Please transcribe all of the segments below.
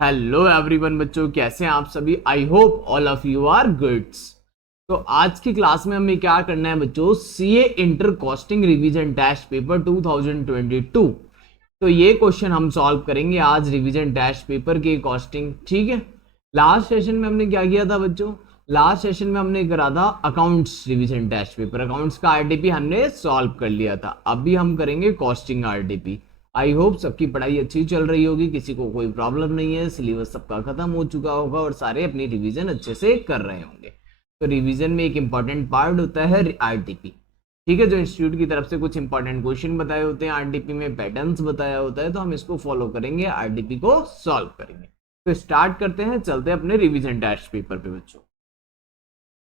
Hello everyone बच्चों, कैसे हैं आप सभी। I hope all of you are goods. तो आज की क्लास में हमें क्या करना है बच्चों, CA inter costing revision test paper 2022। तो ये क्वेश्चन हम सॉल्व करेंगे आज रिवीजन टेस्ट पेपर के कॉस्टिंग। ठीक है, लास्ट सेशन में हमने क्या किया था बच्चों, लास्ट सेशन में हमने करा था accounts revision test paper, accounts का आरटीपी हमने सॉल्व कर लिया था। अभी हम करेंगे कॉस्टिंग आरटीपी। आई होप सबकी पढ़ाई अच्छी चल रही होगी, किसी को कोई प्रॉब्लम नहीं है, सिलेबस सबका खत्म हो चुका होगा और सारे अपनी रिवीजन अच्छे से कर रहे होंगे। तो रिवीजन में एक इंपॉर्टेंट पार्ट होता है आरटीपी। ठीक है, जो इंस्टीट्यूट की तरफ से कुछ इंपॉर्टेंट क्वेश्चन बताए होते हैं, आरटीपी में पैटर्न्स बताया होता है, तो हम इसको फॉलो करेंगे, आरटीपी को सॉल्व करेंगे। तो स्टार्ट करते हैं, चलते हैं अपने रिवीजन टेस्ट पेपर पे बच्चों।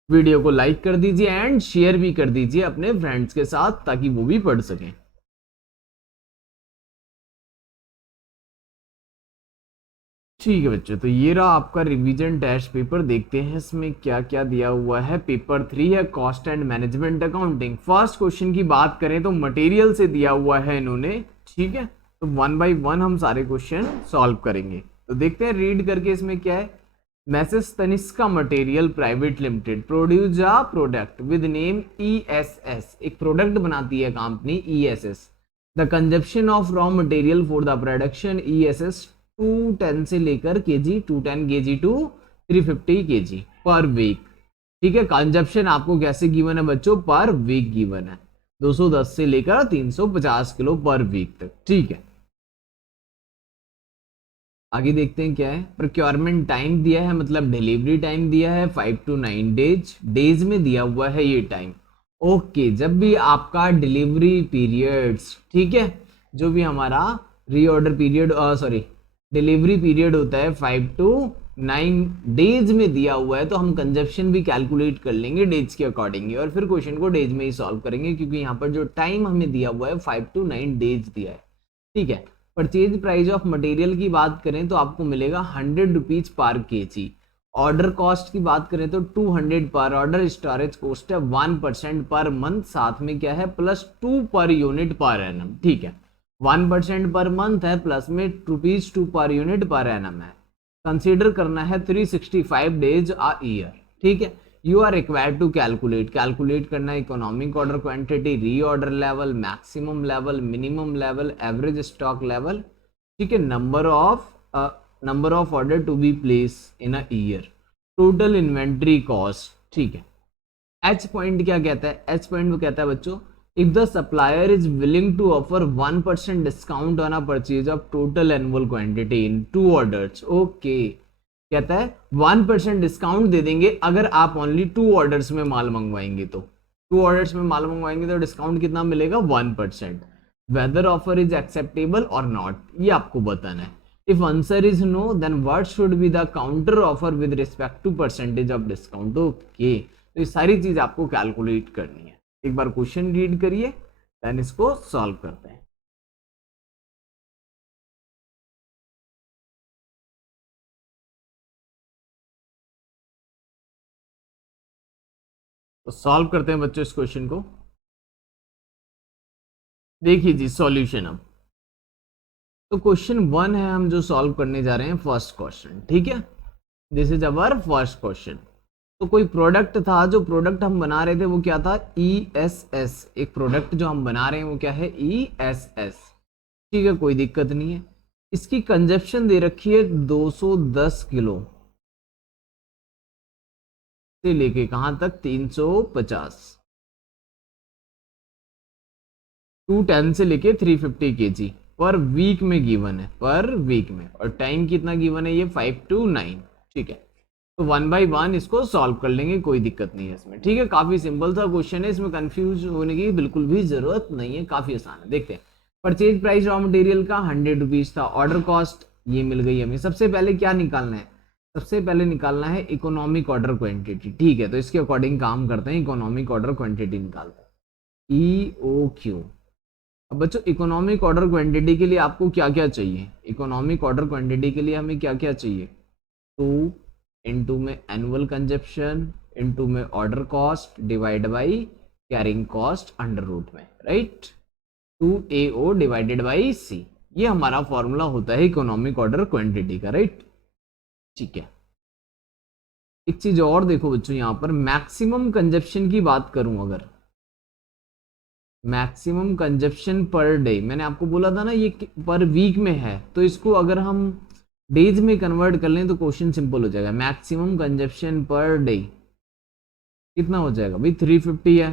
वीडियो को लाइक कर दीजिए एंड शेयर भी कर दीजिए अपने फ्रेंड्स के साथ ताकि वो भी पढ़ सकें। ठीक है बच्चों, तो ये रहा आपका रिवीजन टेस्ट पेपर। देखते हैं इसमें क्या क्या दिया हुआ है। पेपर 3 है, cost and management accounting. First question की बात करें तो मटेरियल से दिया हुआ है इन्होंने। ठीक है, तो वन बाय वन हम सारे क्वेश्चन सॉल्व करेंगे। तो देखते हैं रीड करके इसमें क्या है। Messrs Tanishka material private limited produce a product with name ESS। एक प्रोडक्ट बनाती है company ESS। The consumption of raw material for the production ESS 210 से लेकर KG 210 KG to 350 KG per week. ठीक है, कंजप्शन आपको कैसे गिवन है बच्चों, पर वीक गिवन है, 210 से लेकर 350 किलो पर वीक तक। ठीक है, आगे देखते हैं क्या है। प्रोक्योरमेंट टाइम दिया है, मतलब डिलीवरी टाइम दिया है 5 to 9 डेज। डेज में दिया हुआ है ये टाइम। ओके, जब भी आपका डिलीवरी पीरियड्स, ठीक है, जो भी हमारा reorder period sorry delivery period होता है 5 to 9 डेज में दिया हुआ है, तो हम कंजप्शन भी कैलकुलेट कर लेंगे डेज के अकॉर्डिंग और फिर क्वेश्चन को डेज में ही सॉल्व करेंगे, क्योंकि यहाँ पर जो टाइम हमें दिया हुआ है 5 to 9 डेज दिया है। ठीक है, परचेज प्राइस ऑफ मटेरियल की बात करें तो आपको मिलेगा 100 rupees per KG. Order cost की बात करें तो 200 पर ऑर्डर। स्टोरेज कॉस्ट है 1% पर मंथ, साथ में क्या है +2 पर यूनिट पर एनम। ठीक है, 1% पर मंथ है, प्लस में ₹2 पर यूनिट पर एनम है। कंसीडर करना है 365 डेज अ ईयर। ठीक है, you are required to calculate करना है economic order quantity, re order level, maximum level, minimum level, average stock level. ठीक है, number of order to be place in a year, total inventory cost. ठीक है, H point क्या कहता है, H point वो कहता है बच्चों, if the supplier is willing to offer 1% discount on a purchase of total annual quantity in 2 orders. Okay, कहता है 1% डिस्काउंट दे देंगे अगर आप ओनली 2 ऑर्डर्स में माल मंगवाएंगे। तो 2 ऑर्डर्स में माल मंगवाएंगे तो डिस्काउंट कितना मिलेगा, 1%। वेदर ऑफर इज एक्सेप्टेबल और नॉट, ये आपको बताना है। If answer is no then what should be the counter offer with respect to percentage of discount. Okay, तो ये सारी चीज आपको कैलकुलेट करनी है। एक बार क्वेश्चन रीड करिए, देन इसको सॉल्व करते हैं। तो सॉल्व करते हैं बच्चों इस क्वेश्चन को। देखिए जी सॉल्यूशन। अब तो क्वेश्चन 1 है हम जो सॉल्व करने जा रहे हैं, फर्स्ट क्वेश्चन। ठीक है, this is our first question. तो कोई प्रोडक्ट था, जो प्रोडक्ट हम बना रहे थे वो क्या था, ESS। एक प्रोडक्ट जो हम बना रहे हैं वो क्या है, ESS। ठीक है, कोई दिक्कत नहीं है। इसकी कंजप्शन दे रखी है 210 किलो से लेके कहां तक, 350। 210 से लेके 350 केजी पर वीक में गिवन है, पर वीक में, और टाइम कितना गिवन है, ये 5 to 9। ठीक है, तो 1 by 1 इसको सॉल्व कर लेंगे, कोई दिक्कत नहीं है इसमें। ठीक है, काफी सिंपल सा क्वेश्चन है, इसमें कंफ्यूज होने की बिल्कुल भी जरूरत नहीं है, काफी आसान है। देखते हैं, परचेज प्राइस रॉ मटेरियल का 100 रुपीज था, ऑर्डर कॉस्ट ये मिल गई हमें। सबसे पहले क्या निकालना है, सबसे पहले निकालना है इकोनॉमिक ऑर्डर क्वांटिटी। ठीक है, तो इसके अकॉर्डिंग काम करते हैं, इकोनॉमिक ऑर्डर क्वांटिटी निकालते हैं, EOQ। अब बच्चों इकोनॉमिक ऑर्डर क्वांटिटी के लिए आपको क्या क्या चाहिए, इकोनॉमिक ऑर्डर क्वांटिटी के लिए हमें क्या क्या चाहिए, 2 इनटू में एनुअल कंजप्शन इनटू में order cost divide by carrying cost under root में, right, 2AO divided by C। ये हमारा फॉर्मूला होता है इकोनॉमिक ऑर्डर क्वांटिटी का, राइट। ठीक है, एक चीज और देखो बच्चों, यहाँ पर मैक्सिमम कंजप्शन की बात करूं, अगर मैक्सिमम कंजप्शन पर डे, मैंने आपको बोला था ना ये पर वीक में है, तो इसको अगर हम डेज में कन्वर्ट कर लें तो क्वेश्चन सिंपल हो जाएगा। मैक्सिमम कंजप्शन पर डे कितना हो जाएगा भाई, 350 है,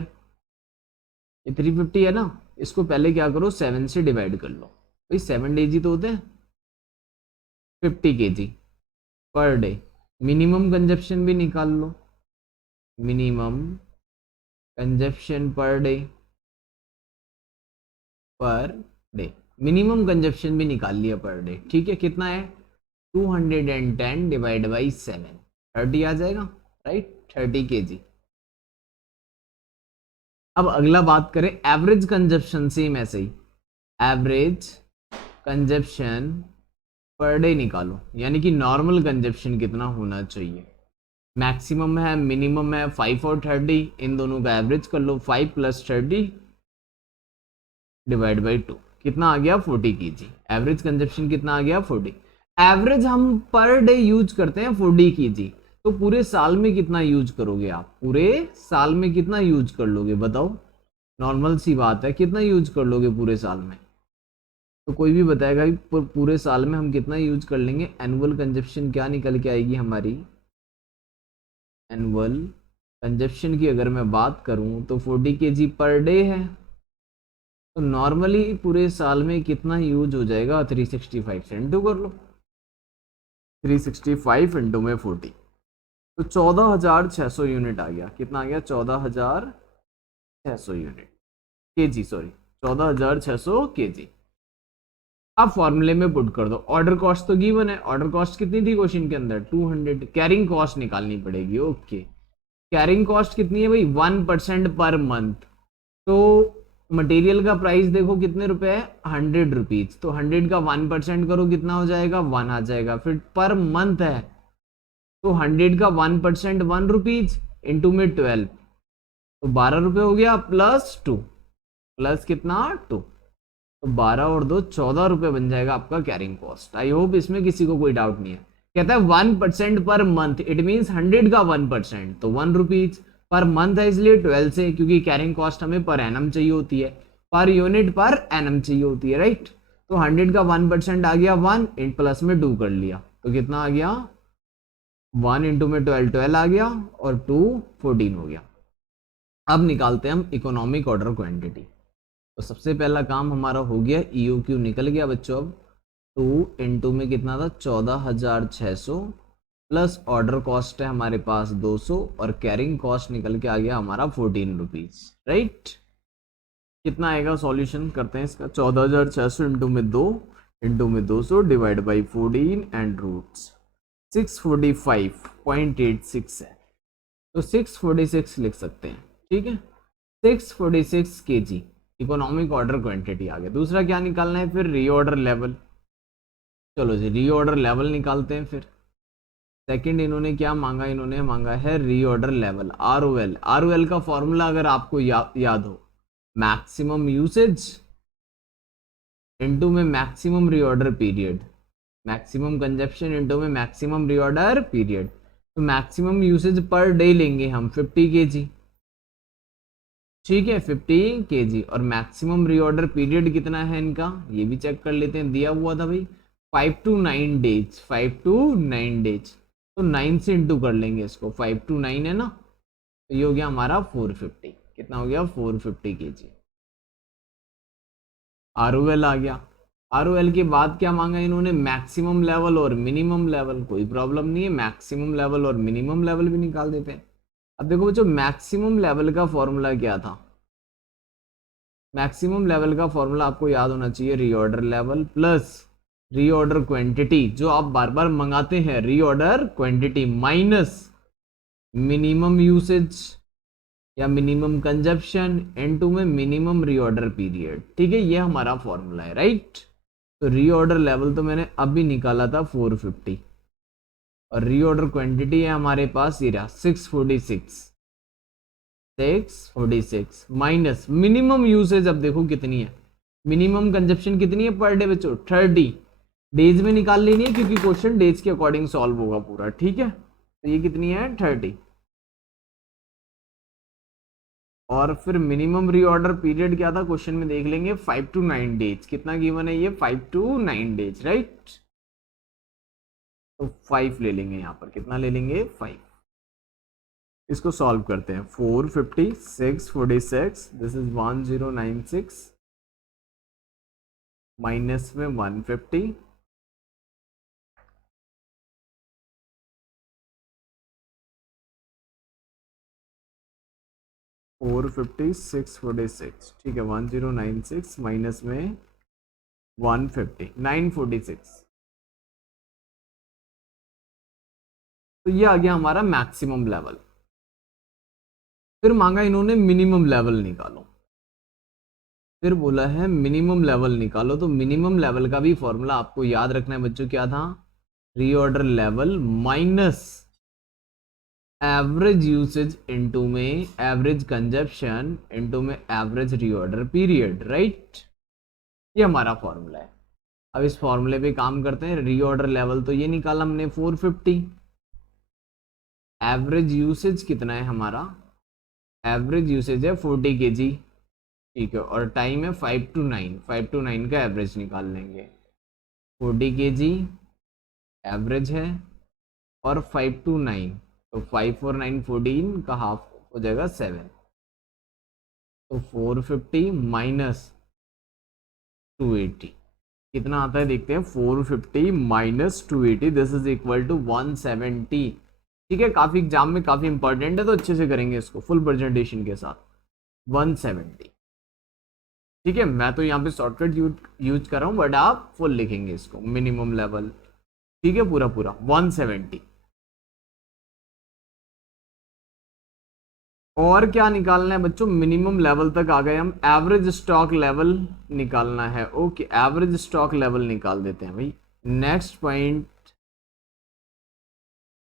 ये 350 है ना, इसको पहले क्या करो 7 से डिवाइड कर लो, भाई 7 डेज ही तो होते हैं, 50 केजी पर डे। मिनिमम कंजप्शन भी निकाल लो, minimum consumption per day, minimum consumption भी निकाल लिया पर डे, ठीक है, कितना है 210 डिवाइड बाई 7, 30 आ जाएगा, राइट, 30 केजी। अब अगला बात करें एवरेज कंजप्शन, सेम ऐसे ही एवरेज कंजप्शन पर डे निकालो, यानी कि नॉर्मल कंजप्शन कितना होना चाहिए, मैक्सिमम है मिनिमम है 5 और 30, इन दोनों का एवरेज कर लो, 5 प्लस 30 डिवाइड बाई 2, कितना आ गया 40 केजी। एवरेज कंजप्शन कितना आ गया 40। एवरेज हम पर डे यूज करते हैं 40 केजी, तो पूरे साल में कितना यूज करोगे आप, पूरे साल में कितना यूज कर लोगे बताओ, नॉर्मल सी बात है, कितना यूज कर लोगे पूरे साल में, तो कोई भी बताएगा कि पूरे साल में हम कितना यूज कर लेंगे। एनुअल कंजप्शन क्या निकल के आएगी हमारी, एनुअल कंजप्शन की अगर मैं बात करूं तो 40 केजी पर डे है, तो नॉर्मली पूरे साल में कितना यूज हो जाएगा, 365 से इंटू कर लो, 365 इंटू में 40, तो 14,600 यूनिट आ गया, कितना आ गया 14,600 यूनिट केजी, सॉरी 14,600 केजी। अब फॉर्मूले में पुट कर दो, ऑर्डर कॉस्ट तो गिवन है, ऑर्डर कॉस्ट कितनी थी क्वेश्चन के अंदर 200, कैरिंग कॉस्ट निकालनी पड़ेगी, ओके, कैरिंग कॉस्ट कितनी है भाई 1% पर मंथ, तो मटेरियल का प्राइस देखो कितने रुपए है 100 रुपीज, तो 100 का 1% करो कितना हो जाएगा 1 आ जाएगा, फिर पर मंथ है तो 100 का 1% 1 रुपीज इंटू में 12, तो 12 रुपए हो गया, प्लस 2, प्लस कितना 2, तो 12 और 2 14 रुपए बन जाएगा आपका कैरिंग कॉस्ट। आई होप इसमें किसी को कोई डाउट नहीं है। कहता है 1% पर मंथ, इट मींस 100 का 1%, तो 1 रुपीज पर मंथ है, इसलिए 12 से, क्योंकि कैरिंग कॉस्ट हमें पर एनम चाहिए होती है, पर यूनिट पर एनम चाहिए होती है, राइट, तो 100 का 1% आ गया 1, इन प्लस में 2 कर लिया, तो कितना आ गया 1 इंटू में 12 12 आ गया, और 2 14 हो गया। अब निकालते हैं हम इकोनॉमिक ऑर्डर क्वांटिटी, तो सबसे पहला काम हमारा हो गया, EOQ निकल गया बच्चों। अब 2 इंटू में कितना था 14,600, प्लस ऑर्डर कॉस्ट है हमारे पास 200, और कैरिंग कॉस्ट निकल के आ गया हमारा 14 रुपीज, राइट। कितना आएगा सॉल्यूशन करते हैं इसका, 14,600 इंटू में 2 इंटू में 200 डिवाइड बाई 14 एंड रूट्स 645.86 है, तो 646 लिख सकते हैं, ठीक है, 646 केजी इकोनॉमिक ऑर्डर क्वांटिटी आ गया। दूसरा क्या निकालना है फिर, रीऑर्डर लेवल, चलो जी रीऑर्डर लेवल निकालते हैं फिर। सेकंड इन्होंने क्या मांगा, इन्होंने मांगा है रीऑर्डर लेवल, ROL। ROL का फॉर्मूला अगर आपको याद हो, मैक्सिमम यूसेज इनटू में maximum reorder period, maximum consumption into में मैक्सिमम रीऑर्डर पीरियड, तो मैक्सिमम यूसेज पर डे लेंगे हम 50 केजी, ठीक है 50 केजी, और मैक्सिमम रीऑर्डर पीरियड कितना है इनका ये भी चेक कर लेते हैं, दिया हुआ था भाई 5 to 9 डेज, 5 to 9 डेज, तो 9 से इंटू कर लेंगे इसको, 5 to 9 है ना, तो ये हो गया हमारा 450, कितना हो गया 450 केजी। ROL आ गया, ROL के बाद क्या मांगा इन्होंने, मैक्सिमम लेवल और मिनिमम लेवल, कोई प्रॉब्लम नहीं है, मैक्सिमम लेवल और मिनिमम लेवल भी निकाल देते हैं। अब देखो बच्चों मैक्सिमम लेवल का फॉर्मूला क्या था, मैक्सिमम लेवल का फॉर्मूला आपको याद होना चाहिए, reorder level plus reorder quantity, जो आप बार बार मंगाते हैं, reorder quantity minus minimum usage या मिनिमम कंजप्शन N2 में मिनिमम रीऑर्डर पीरियड, ठीक है, ये हमारा फॉर्मूला है, राइट। तो रीऑर्डर लेवल तो मैंने अभी निकाला था 450, और रीऑर्डर क्वांटिटी है हमारे पास ये रहा 646 माइनस मिनिमम यूसेज, अब देखो कितनी है, मिनिमम कंजप्शन कितनी है पर डे बच्चों 30, डेज में निकाल लेनी है क्योंकि क्वेश्चन डेज के अकॉर्डिंग सॉल्व होगा पूरा, ठीक है। तो ये कितनी है 30। और फिर मिनिमम रीऑर्डर पीरियड क्या था क्वेश्चन में देख लेंगे, 5 to 9 डेज। कितना गिवन है ये 5 to 9 डेज, राइट। तो 5 ले लेंगे यहाँ पर, कितना ले लेंगे 5। इसको सॉल्व करते हैं, 456 दिस इज 1096 माइनस में 150 456 ठीक है, 1096 माइनस में 150 946। तो ये आ गया हमारा मैक्सिमम लेवल। फिर मांगा इन्होंने मिनिमम लेवल निकालो, फिर बोला है मिनिमम लेवल निकालो। तो मिनिमम लेवल का भी फॉर्मूला आपको याद रखना है बच्चों, क्या था, reorder level minus average usage into में एवरेज कंजप्शन इनटू में एवरेज रीऑर्डर पीरियड, राइट। ये हमारा फॉर्मूला है। अब इस फॉर्मूले पे काम करते हैं। रीऑर्डर लेवल तो ये निकाला हमने 450, एवरेज यूसेज कितना है हमारा, एवरेज यूसेज है 40 kg, ठीक है। और टाइम है 5 to 9 का एवरेज निकाल लेंगे। 40 kg एवरेज है और 5 to 9, तो 5 और 9 14 का हाफ हो जाएगा 7। तो 450 माइनस 280 कितना आता है देखते हैं। 450 minus 280 this is equal to 170, ठीक है। काफी एग्जाम में काफी इंपॉर्टेंट है, तो अच्छे से करेंगे इसको फुल प्रेजेंटेशन के साथ। 170, ठीक है। मैं तो यहाँ पे शॉर्टकट यूज कर रहा हूँ, बट आप फुल लिखेंगे इसको, मिनिमम लेवल, ठीक है, पूरा पूरा 170। और क्या निकालना है बच्चों, मिनिमम लेवल तक आ गए हम, एवरेज स्टॉक लेवल निकालना है। ओके, एवरेज स्टॉक लेवल निकाल देते हैं भाई। Next point,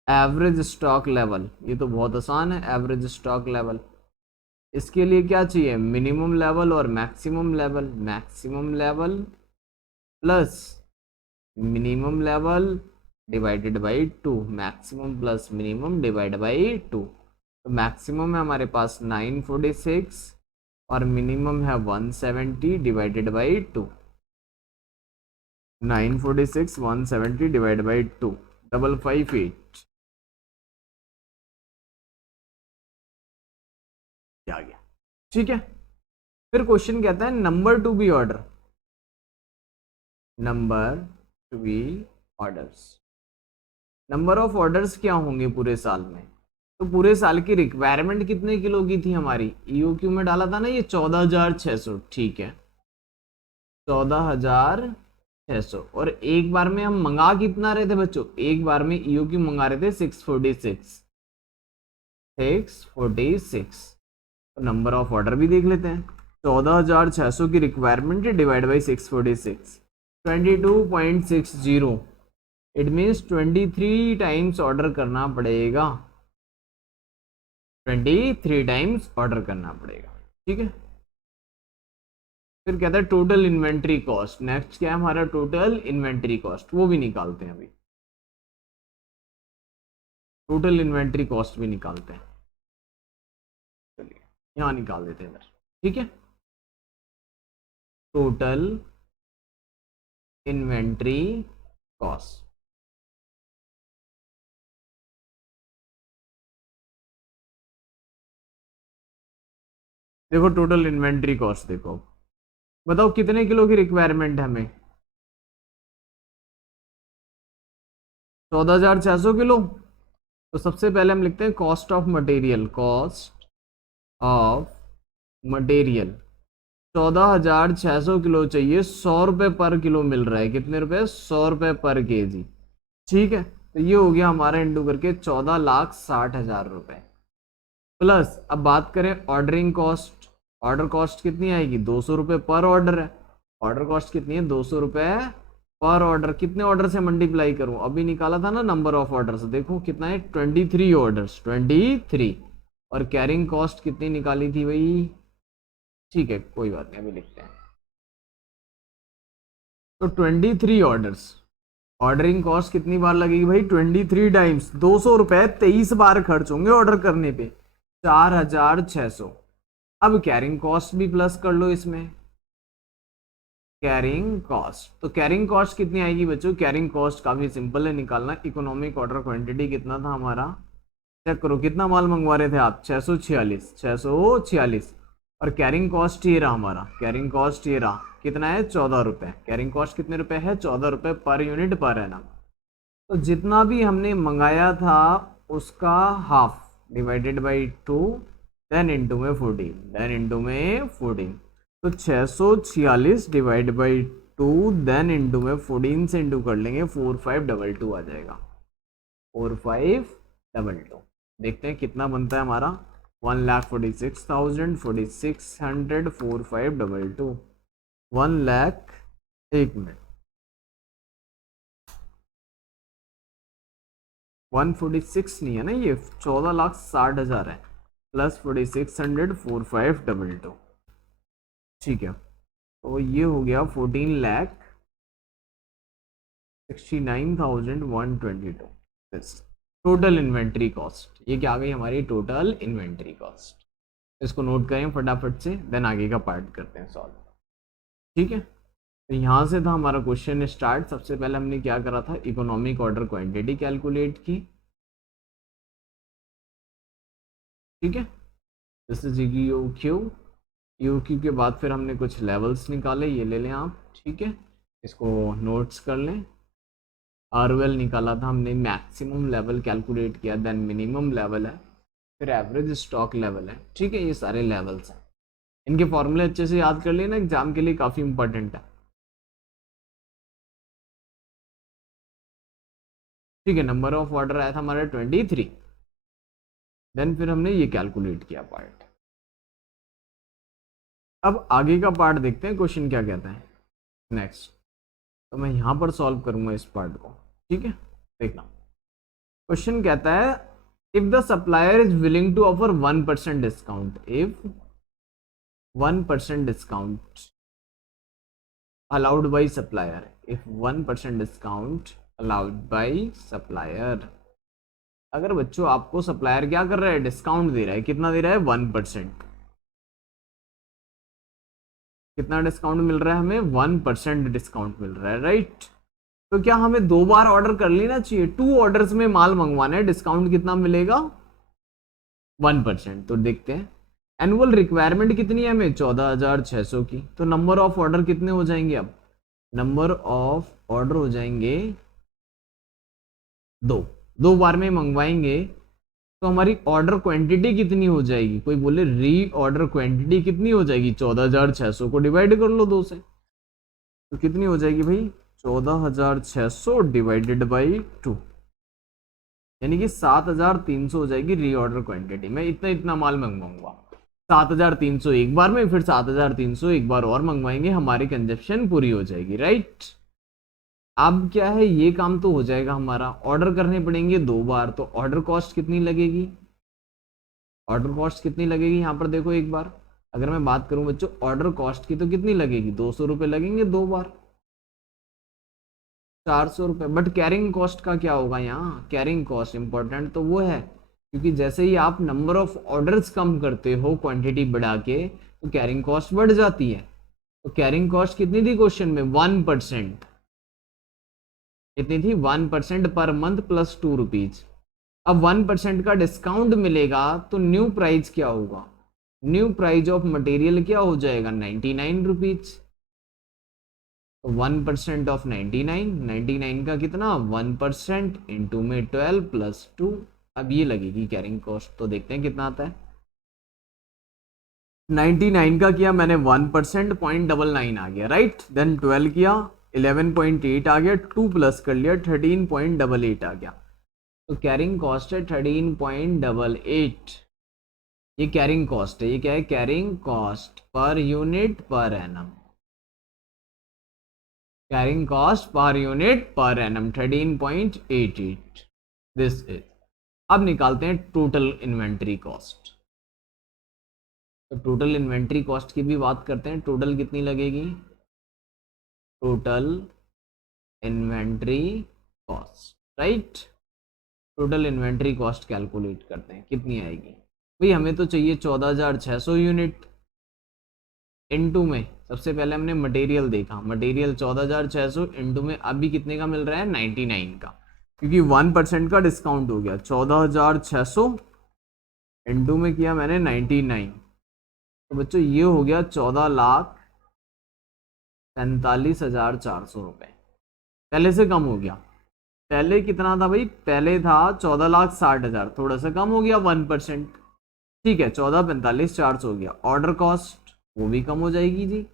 average stock level, ये तो बहुत आसान है। एवरेज स्टॉक लेवल, इसके लिए क्या चाहिए, मिनिमम लेवल और maximum level. Maximum level plus minimum level divided by 2, maximum plus minimum divide by 2। तो मैक्सिमम है हमारे पास 946 और मिनिमम है 170 डिवाइडेड बाई 2। 946 170 डिवाइड बाई 2 558 आ गया, ठीक है। फिर क्वेश्चन कहता है number to be order, number to be orders. Number of orders क्या होंगे पूरे साल में, तो पूरे साल की रिक्वायरमेंट कितने किलो की थी हमारी, ईओक्यू में डाला था ना ये 14,600, ठीक है 14,600। और एक बार में हम मंगा कितना रहे थे बच्चों, एक बार में ईओक्यू मंगा रहे थे 646। तो नंबर ऑफ ऑर्डर भी देख लेते हैं। 14,600 की requirement divide by 646, 22.60। It means 23 times order करना पड़ेगा, 23 टाइम्स ऑर्डर करना पड़ेगा, ठीक है। फिर कहता है टोटल इन्वेंट्री कॉस्ट। नेक्स्ट क्या है हमारा, टोटल इन्वेंट्री कॉस्ट, वो भी निकालते हैं अभी। टोटल इन्वेंट्री कॉस्ट भी निकालते हैं, चलिए यहाँ निकाल देते हैं इधर, ठीक है। टोटल इन्वेंट्री कॉस्ट, देखो टोटल इन्वेंट्री कॉस्ट देखो, बताओ कितने किलो की रिक्वायरमेंट है हमें, 14,600 किलो। तो सबसे पहले हम लिखते हैं cost of material, cost of material 14,600 kilo चाहिए, 100 रुपये पर किलो मिल रहा है, कितने रुपए, 100 रुपये पर केजी, ठीक है। तो ये हो गया हमारा इंटू करके 14,60,000 रुपए। प्लस अब बात करें ऑर्डरिंग कॉस्ट, ऑर्डर कॉस्ट कितनी आएगी, 200 रुपये पर ऑर्डर है। ऑर्डर कॉस्ट कितनी है, 200 रुपये पर ऑर्डर। कितने ऑर्डर से मल्टीप्लाई करूं, अभी निकाला था ना नंबर ऑफ ऑर्डर से, देखो कितना है 23 ऑर्डर्स, 23। और कैरिंग कॉस्ट कितनी निकाली थी भाई, ठीक है कोई बात नहीं अभी लिखते हैं। तो 23 ऑर्डर्स, ऑर्डरिंग कॉस्ट कितनी बार लगेगी भाई? 23 टाइम्स, 200 रुपए 23 बार खर्च होंगे ऑर्डर करने पे, 4600। अब कैरिंग कॉस्ट भी प्लस कर लो इसमें, कैरिंग कॉस्ट। तो कैरिंग कॉस्ट कितनी आएगी बच्चों? कैरिंग कॉस्ट काफी सिंपल है निकालना। इकोनॉमिक ऑर्डर क्वांटिटी कितना था हमारा? चेक करो कितना माल मंगवा रहे थे आप? 646, 646। और कैरिंग कॉस्ट ये रहा हमारा, कैरिंग कॉस्ट ये रहा, कितना है? 14 रुपए। कैरिंग कॉस्ट कितने रुपए है? 14 रुपए पर यूनिट पर एनम। तो जितना भी हमने मंगाया था उसका half divided by 2, then into में 14, देन इंटू में 14। तो 646 डिवाइड बाई 2 देन इंटू में 14 से इंटू कर लेंगे, 4522 आ जाएगा, 4522। देखते हैं कितना बनता है हमारा। 1,46,000, 4600, 4522, 1,00,000। एक मिनट, 146 नहीं है ना ये, 14,60,000 है, प्लस 4600, 4522। ठीक है, तो ये हो गया 14,69,122। टोटल इन्वेंट्री कॉस्ट, ये क्या आ गई हमारी? Total inventory cost. इसको नोट करें फटाफट से, देन आगे का पार्ट करते हैं सॉल्व। ठीक है, तो यहाँ से था हमारा क्वेश्चन स्टार्ट। सबसे पहले हमने क्या करा था? इकोनॉमिक ऑर्डर क्वांटिटी कैलकुलेट की। ठीक है, this is you Q. You Q के बाद फिर हमने कुछ लेवल्स निकाले, ये ले लें आप। ठीक है, इसको नोट्स कर लें। आरओएल निकाला था हमने, मैक्सिमम लेवल कैलकुलेट किया, देन मिनिमम लेवल है, फिर एवरेज स्टॉक लेवल है। ठीक है, ये सारे लेवल्स हैं, इनके फॉर्मूले अच्छे से याद कर लेना, एग्जाम के लिए काफ़ी इंपॉर्टेंट है। ठीक है, नंबर ऑफ ऑर्डर आया था हमारा 23, देन फिर हमने ये कैलकुलेट किया पार्ट। अब आगे का पार्ट देखते हैं, क्वेश्चन क्या कहता है नेक्स्ट। तो मैं यहाँ पर सॉल्व करूंगा इस पार्ट को। ठीक है, देखना क्वेश्चन कहता है, if the supplier is willing to offer 1% discount, if 1% discount allowed by supplier, if 1% discount allowed by supplier। अगर बच्चों आपको सप्लायर क्या कर रहा है? डिस्काउंट दे रहा है, कितना दे रहा है? 1%। कितना डिस्काउंट मिल रहा है हमें? 1% डिस्काउंट मिल रहा है, राइट। तो क्या हमें 2 बार ऑर्डर कर लेना चाहिए? 2 ऑर्डर्स में माल मंगवाना है, डिस्काउंट कितना मिलेगा? 1%। तो देखते हैं, एनुअल रिक्वायरमेंट कितनी है हमें? 14,600 की। तो नंबर ऑफ ऑर्डर कितने हो जाएंगे? अब नंबर ऑफ ऑर्डर हो जाएंगे 2 बार में मंगवाएंगे तो हमारी ऑर्डर क्वांटिटी कितनी हो जाएगी? कोई बोले री ऑर्डर क्वांटिटी कितनी हो जाएगी? 14,600 को डिवाइड कर लो 2 से, तो कितनी हो जाएगी भाई? 14,600 डिवाइडेड बाई 2, यानी कि 7,300 हो जाएगी री ऑर्डर क्वांटिटी। मैं इतना इतना माल मंगवाऊंगा, 7,300 एक बार में, फिर 7,300 एक बार और मंगवाएंगे, हमारी कंजप्शन पूरी हो जाएगी, राइट। अब क्या है, ये काम तो हो जाएगा हमारा, ऑर्डर करने पड़ेंगे 2 बार, तो ऑर्डर कॉस्ट कितनी लगेगी? ऑर्डर कॉस्ट कितनी लगेगी यहाँ पर देखो एक बार। अगर मैं बात करूं बच्चों ऑर्डर कॉस्ट की, तो कितनी लगेगी? 200 रुपये लगेंगे 2 बार, 400 रुपये। बट कैरिंग कॉस्ट का क्या होगा यहाँ? कैरिंग कॉस्ट इंपॉर्टेंट तो वो है, क्योंकि जैसे ही आप नंबर ऑफ ऑर्डर्स कम करते हो क्वांटिटी बढ़ा के, तो कैरिंग कॉस्ट बढ़ जाती है। तो कैरिंग कॉस्ट कितनी थी क्वेश्चन में? 1%। कितनी थी? 1% पर मंथ प्लस 2 रुपीज। अब 1% का डिस्काउंट मिलेगा तो न्यू प्राइस क्या होगा? न्यू प्राइस ऑफ मटेरियल क्या हो जाएगा? 99 रुपीज। तो 1% ऑफ 99, 99 का कितना? 1% इंटू में 12 प्लस 2। अब ये लगेगी कैरिंग कॉस्ट, तो देखते हैं कितना आता है। 99 का किया मैंने 1%, 0.99 आ गया, राइट। देन 12 किया 11.8 आ गया, 2 प्लस कर लिया 13.88 आ गया। तो कैरिंग कॉस्ट है 13.88। ये कैरिंग कॉस्ट है, ये क्या है? Carrying cost per unit per annum. Carrying cost per unit per annum 13.88, this is. अब निकालते हैं टोटल इन्वेंट्री कॉस्ट। तो टोटल इन्वेंट्री कॉस्ट की भी बात करते हैं, टोटल कितनी लगेगी? Total inventory cost, right. Total inventory cost calculate करते हैं, कितनी आएगी भाई, हमें तो चाहिए 14,600 यूनिट। इनटू में सबसे पहले हमने मटेरियल देखा, मटेरियल 14,600 इनटू में अभी कितने का मिल रहा है, 99 का, क्योंकि 1% का डिस्काउंट हो गया। 14,600 इनटू में किया मैंने 99, तो बच्चों ये हो गया 14,45,400 रुपये। पहले से कम हो गया। पहले कितना था भाई, पहले था 14,60,000, थोड़ा सा कम हो गया 1%। ठीक है, 14,45,400 हो गया। ऑर्डर कॉस्ट वो भी कम हो जाएगी जी।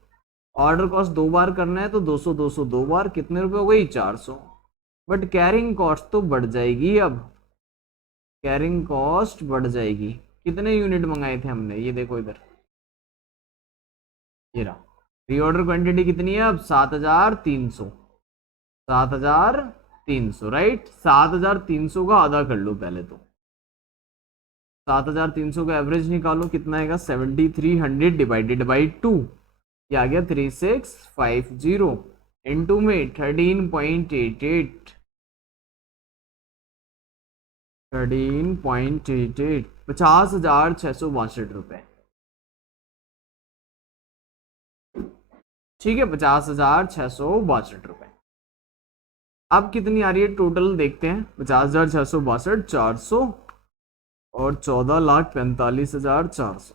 ऑर्डर कॉस्ट 2 बार करना है तो 200 200 2 बार कितने रुपए हो गई, 400। बट कैरिंग कॉस्ट तो बढ़ जाएगी। अब कैरिंग कॉस्ट बढ़ जाएगी। कितने यूनिट मंगाए थे हमने, ये देखो इधर, ये रहा। रीऑर्डर क्वांटिटी कितनी है अब, 7,300। 7,300, राइट। 7,300 का आधा कर लो पहले तो। 7,300 का एवरेज निकालो, कितना आएगा, 7,300 डिवाइडेड बाई 2, ये आ गया 3,650 इनटू में 13.88, 50,662 रुपए। ठीक है, 50,662 रुपए। अब कितनी आ रही है टोटल, देखते हैं। 50,662, 400 और 14,45,400।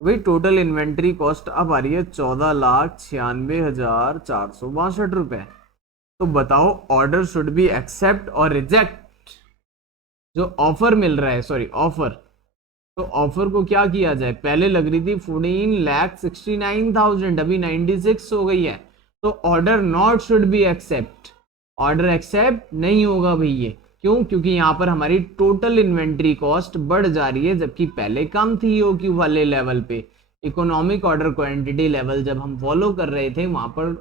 वही टोटल इन्वेंट्री कॉस्ट अब आ रही है 14,96,462 रुपए। तो बताओ, ऑर्डर शुड बी एक्सेप्ट और रिजेक्ट। जो ऑफर मिल रहा है, सॉरी ऑफर, तो ऑफर को क्या किया जाए, पहले लग रही थी 14,69,000, अभी 96 हो गई है। तो order not should be accept, order accept नहीं होगा भैया। क्यों, क्योंकि यहाँ पर हमारी टोटल इन्वेंट्री कॉस्ट बढ़ जा रही है, जबकि पहले कम थी ईओक्यू वाले लेवल पे। इकोनॉमिक ऑर्डर क्वांटिटी लेवल जब हम फॉलो कर रहे थे, वहां पर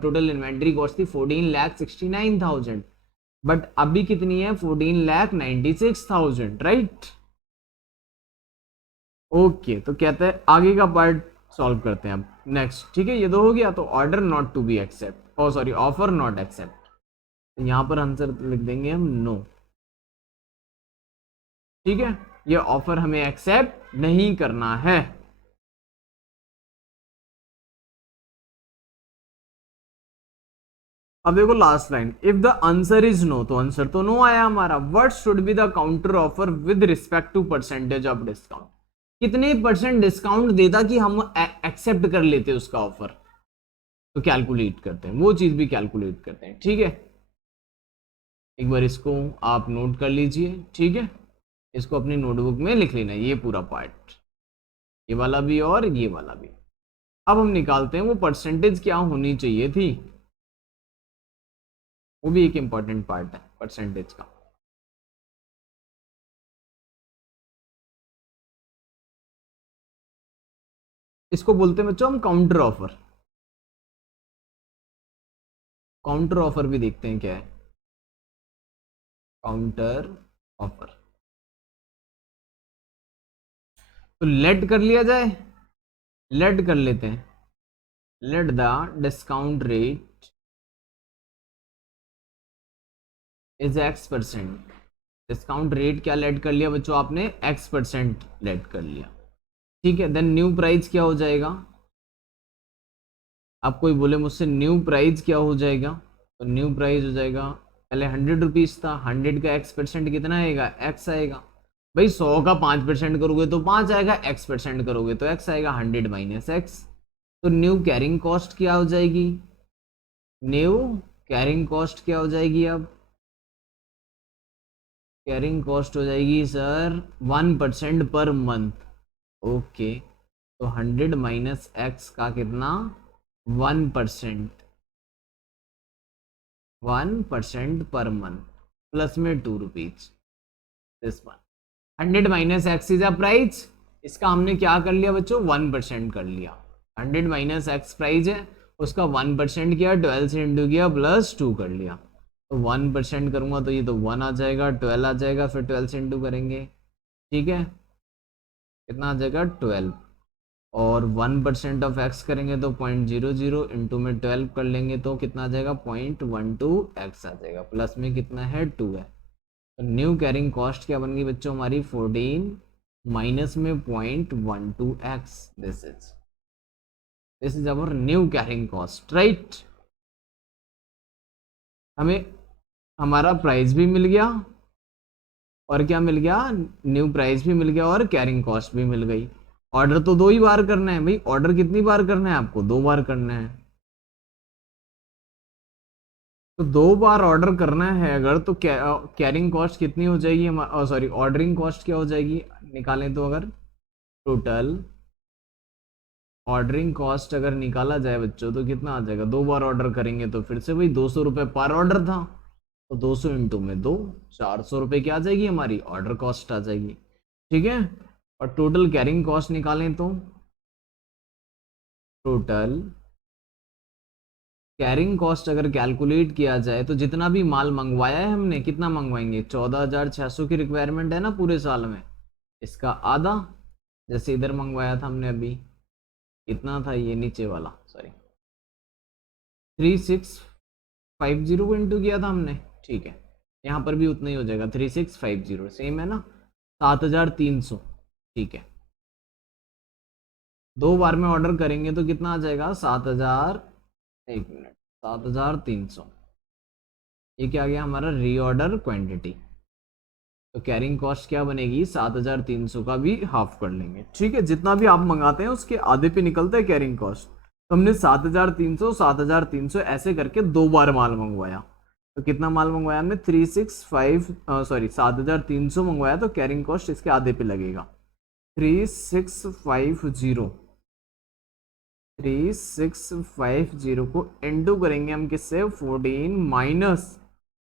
टोटल इन्वेंट्री कॉस्ट थी 14,69,000, बट अभी कितनी है, 14,96,000, राइट। ओके, तो कहते हैं आगे का पार्ट सॉल्व करते हैं अब नेक्स्ट। ठीक है, ये तो हो गया। तो order not to be accept, oh sorry offer not accept, तो यहां पर आंसर लिख देंगे हम नो। ठीक है, ये ऑफर हमें एक्सेप्ट नहीं करना है। अब देखो last line, if the answer is no, तो आंसर तो नो आया हमारा। What should be the counter offer with respect to percentage of discount, कितने परसेंट डिस्काउंट देता कि हम एक्सेप्ट कर लेते उसका ऑफर। तो कैलकुलेट करते हैं, वो चीज भी कैलकुलेट करते हैं। ठीक है, एक बार इसको आप नोट कर लीजिए। ठीक है, इसको अपनी नोटबुक में लिख लेना, ये पूरा पार्ट, ये वाला भी और ये वाला भी। अब हम निकालते हैं वो परसेंटेज क्या होनी चाहिए थी, वो भी एक इंपॉर्टेंट पार्ट है परसेंटेज का। इसको बोलते हैं बच्चों हम काउंटर ऑफर। काउंटर ऑफर भी देखते हैं क्या है, काउंटर ऑफर। तो लेट कर लिया जाए, लेट कर लेते हैं। Let the discount rate is X%। Discount rate क्या लेट कर लिया बच्चों आपने, X% लेट कर लिया। ठीक है, देन न्यू प्राइस क्या हो जाएगा। आप कोई बोले मुझसे न्यू प्राइस क्या हो जाएगा, तो न्यू प्राइस हो जाएगा, पहले 100 रुपीज था, 100 का X% कितना आएगा, X आएगा। भाई 100 का 5% करोगे तो 5 आएगा, X% करोगे तो X आएगा, 100 माइनस X। तो न्यू कैरिंग कॉस्ट क्या हो जाएगी, न्यू कैरिंग कॉस्ट क्या हो जाएगी, अब कैरिंग कॉस्ट हो जाएगी सर 1% पर मंथ। ओके, तो 100 माइनस X का कितना, 1%, 1% पर मंथ, प्लस में 2 rupees. This one 100 minus X is a price, इसका हमने क्या कर लिया बच्चों, 1% कर लिया। 100 माइनस X प्राइस है, उसका 1% किया, 12 से इंटू किया, प्लस 2 कर लिया। तो 1% करूंगा तो ये तो 1 आ जाएगा, 12 आ जाएगा, फिर 12 से इंटू करेंगे। ठीक है, कितना आ जाएगा, 12। और 1% ऑफ एक्स करेंगे तो 0.00 इंटू में 12 कर लेंगे तो कितना आ जाएगा 0.12 एक्स आ जाएगा, प्लस में कितना है 2 है। तो न्यू कैरिंग कॉस्ट क्या बन गई बच्चों हमारी 14 माइनस में 0.12 x, this is our new carrying cost right. हमें हमारा प्राइस भी मिल गया और क्या मिल गया, न्यू प्राइस भी मिल गया और कैरिंग कॉस्ट भी मिल गई। ऑर्डर तो 2 ही बार करना है भाई, ऑर्डर कितनी बार करना है आपको, 2 बार करना है। तो 2 बार ऑर्डर करना है अगर तो कैरिंग कॉस्ट कितनी हो जाएगी, सॉरी ऑर्डरिंग कॉस्ट क्या हो जाएगी निकालें तो, अगर टोटल ऑर्डरिंग कॉस्ट अगर निकाला जाए बच्चों तो कितना आ जाएगा, 2 बार ऑर्डर करेंगे तो फिर से वही 200 रुपये पर ऑर्डर था, तो 200 इंटू में 2, 400 रुपये क्या आ जाएगी हमारी ऑर्डर कॉस्ट आ जाएगी। ठीक है, और टोटल कैरिंग कॉस्ट निकालें तो टोटल कैरिंग कॉस्ट अगर कैलकुलेट किया जाए तो जितना भी माल मंगवाया है हमने, कितना मंगवाएंगे, 14,600 की रिक्वायरमेंट है ना पूरे साल में, इसका आधा, जैसे इधर मंगवाया था हमने अभी, कितना था ये नीचे वाला, सॉरी 3650 को इंटू किया था हमने, ठीक है यहाँ पर भी उतना ही हो जाएगा 3650 सेम है ना, 7,300, ठीक है। 2 बार में ऑर्डर करेंगे तो कितना आ जाएगा 7,000, एक मिनट 7,300, ये क्या आ गया हमारा रीऑर्डर क्वांटिटी। तो कैरिंग कॉस्ट क्या बनेगी 7,300 का भी हाफ कर लेंगे, ठीक है, जितना भी आप मंगाते हैं उसके आधे पे निकलता है कैरिंग कॉस्ट। तो हमने 7,300 ऐसे करके 2 बार माल मंगवाया, तो कितना माल मंगवाया हमने 365 सॉरी 7,300 मंगवाया, तो कैरिंग कॉस्ट इसके आधे पे लगेगा 3650, 3650 को इंटू करेंगे हम किससे 14 minus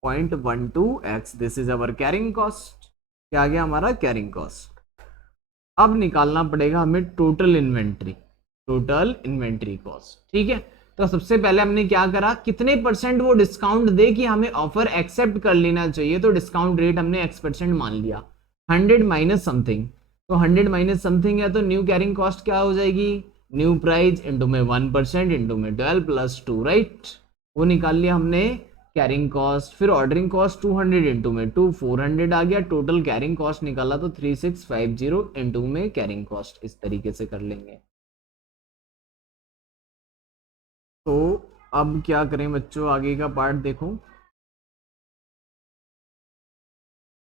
0.12 x, this is our carrying cost, क्या आ गया हमारा कैरिंग कॉस्ट। अब निकालना पड़ेगा हमें total inventory, total inventory cost, ठीक है। तो सबसे पहले हमने क्या करा, कितने परसेंट वो डिस्काउंट दे कि हमें ऑफर एक्सेप्ट कर लेना चाहिए, तो डिस्काउंट रेट हमने x% मान लिया, 100 माइनस समथिंग, तो 100 माइनस समथिंग है तो न्यू कैरिंग कॉस्ट क्या हो जाएगी, न्यू प्राइस इंटू में 1% इंटू में 12 प्लस 2 राइट, वो निकाल लिया हमने कैरिंग कॉस्ट। फिर ऑर्डरिंग कॉस्ट 200 इंटू में 2 400 आ गया, टोटल कैरिंग कॉस्ट निकाला तो 3650 इंटू में कैरिंग कॉस्ट, इस तरीके से कर लेंगे। तो अब क्या करें बच्चों, आगे का पार्ट देखो,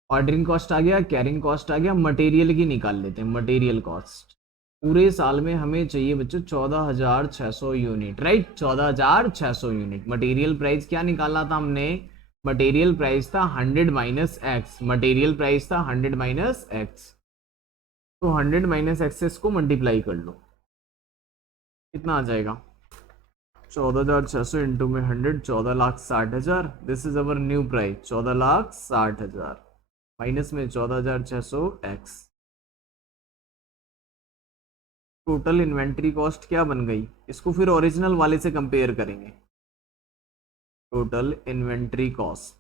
ऑर्डरिंग कॉस्ट आ गया, कैरिंग कॉस्ट आ गया, मटेरियल की निकाल लेते हैं, मटेरियल कॉस्ट पूरे साल में हमें चाहिए बच्चों 14,600 unit right, 14,600 unit. Material price क्या निकाला था हमने, मटेरियल प्राइस था 100 माइनस एक्स, मटेरियल प्राइस था 100 माइनस एक्स, तो 100 माइनस एक्सेस को मल्टीप्लाई कर लो, कितना आ जाएगा 14,600 इंटू में 100, 14,60,000, this is our new price 14,60,000 minus में 14,600 एक्स, टोटल इन्वेंट्री कॉस्ट क्या बन गई, इसको फिर ओरिजिनल वाले से कंपेयर करेंगे, टोटल इन्वेंट्री कॉस्ट,